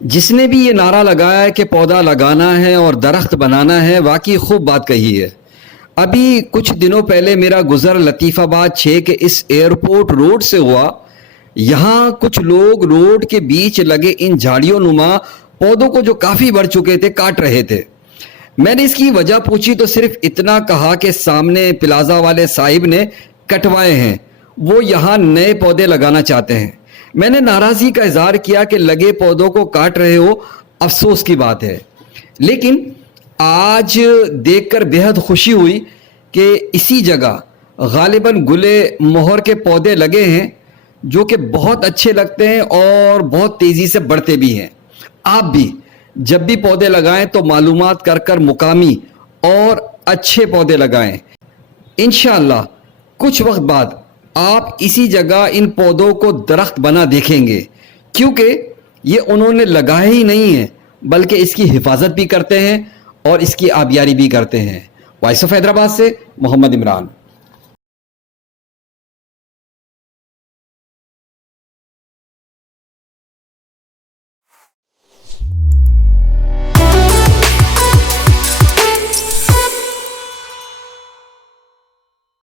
جس نے بھی یہ نعرہ لگایا ہے کہ پودا لگانا ہے اور درخت بنانا ہے، واقعی خوب بات کہی ہے۔ ابھی کچھ دنوں پہلے میرا گزر لطیف آباد 6 کے اس ایئرپورٹ روڈ سے ہوا۔ یہاں کچھ لوگ روڈ کے بیچ لگے ان جھاڑیوں نما پودوں کو جو کافی بڑھ چکے تھے کاٹ رہے تھے۔ میں نے اس کی وجہ پوچھی تو صرف اتنا کہا کہ سامنے پلازا والے صاحب نے کٹوائے ہیں، وہ یہاں نئے پودے لگانا چاہتے ہیں۔ میں نے ناراضی کا اظہار کیا کہ لگے پودوں کو کاٹ رہے ہو، افسوس کی بات ہے، لیکن آج دیکھ کر بے حد خوشی ہوئی کہ اسی جگہ غالباً گلے مہر کے پودے لگے ہیں جو کہ بہت اچھے لگتے ہیں اور بہت تیزی سے بڑھتے بھی ہیں۔ آپ بھی جب بھی پودے لگائیں تو معلومات کر مقامی اور اچھے پودے لگائیں۔ انشاءاللہ کچھ وقت بعد آپ اسی جگہ ان پودوں کو درخت بنا دیکھیں گے، کیونکہ یہ انہوں نے لگائے ہی نہیں ہیں بلکہ اس کی حفاظت بھی کرتے ہیں اور اس کی آبیاری بھی کرتے ہیں۔ وائس آف حیدرآباد سے محمد عمران۔